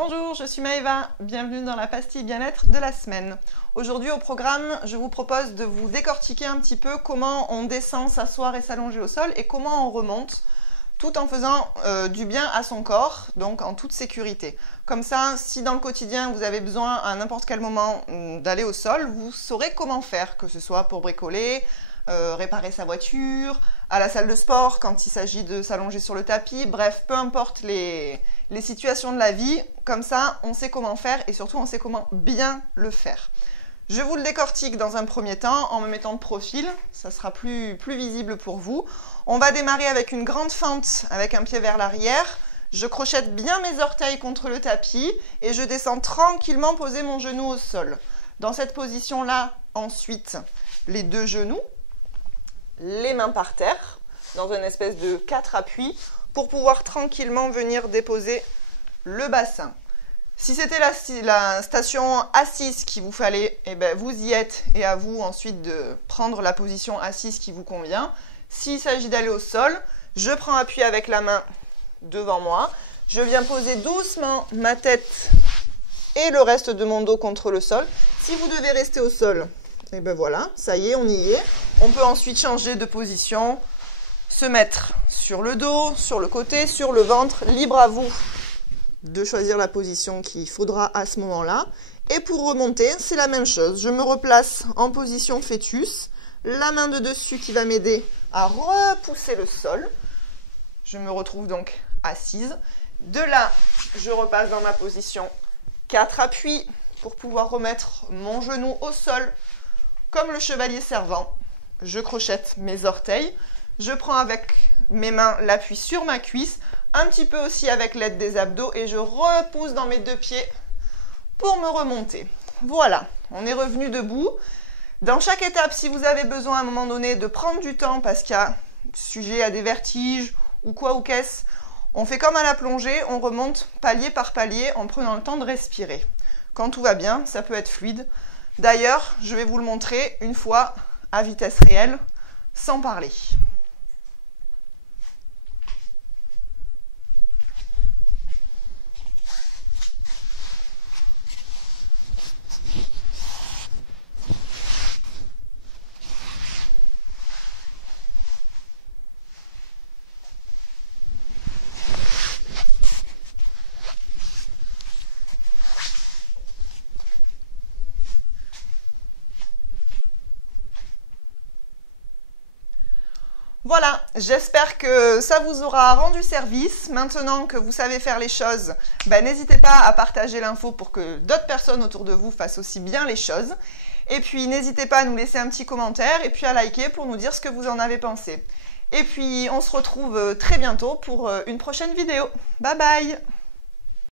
Bonjour, je suis Maëva, bienvenue dans la pastille bien-être de la semaine. Aujourd'hui au programme, je vous propose de vous décortiquer un petit peu comment on descend s'asseoir et s'allonger au sol et comment on remonte tout en faisant du bien à son corps, donc en toute sécurité. Comme ça, si dans le quotidien vous avez besoin à n'importe quel moment d'aller au sol, vous saurez comment faire, que ce soit pour bricoler, réparer sa voiture, à la salle de sport quand il s'agit de s'allonger sur le tapis, bref, peu importe les situations de la vie, comme ça on sait comment faire et surtout on sait comment bien le faire. Je vous le décortique dans un premier temps en me mettant de profil, ça sera plus visible pour vous. On va démarrer avec une grande fente avec un pied vers l'arrière. Je crochette bien mes orteils contre le tapis et je descends tranquillement poser mon genou au sol. Dans cette position-là, ensuite, les deux genoux, les mains par terre, dans une espèce de 4 appuis, pour pouvoir tranquillement venir déposer le bassin. Si c'était la station assise qu'il vous fallait, eh ben vous y êtes et à vous ensuite de prendre la position assise qui vous convient. S'il s'agit d'aller au sol, je prends appui avec la main devant moi. Je viens poser doucement ma tête et le reste de mon dos contre le sol. Si vous devez rester au sol, eh ben voilà, ça y est, on y est. On peut ensuite changer de position, se mettre sur le dos, sur le côté, sur le ventre, libre à vous de choisir la position qu'il faudra à ce moment-là. Et pour remonter, c'est la même chose. Je me replace en position fœtus, la main de dessus qui va m'aider à repousser le sol. Je me retrouve donc assise. De là, je repasse dans ma position 4 appuis pour pouvoir remettre mon genou au sol comme le chevalier servant. Je crochette mes orteils. Je prends avec mes mains l'appui sur ma cuisse, un petit peu aussi avec l'aide des abdos et je repousse dans mes deux pieds pour me remonter. Voilà, on est revenu debout. Dans chaque étape, si vous avez besoin à un moment donné de prendre du temps parce qu'il y a sujet à des vertiges ou quoi ou qu'est-ce, on fait comme à la plongée, on remonte palier par palier en prenant le temps de respirer. Quand tout va bien, ça peut être fluide. D'ailleurs, je vais vous le montrer une fois à vitesse réelle, sans parler. Voilà, j'espère que ça vous aura rendu service. Maintenant que vous savez faire les choses, n'hésitez pas à partager l'info pour que d'autres personnes autour de vous fassent aussi bien les choses. Et puis n'hésitez pas à nous laisser un petit commentaire et puis à liker pour nous dire ce que vous en avez pensé. Et puis on se retrouve très bientôt pour une prochaine vidéo. Bye bye!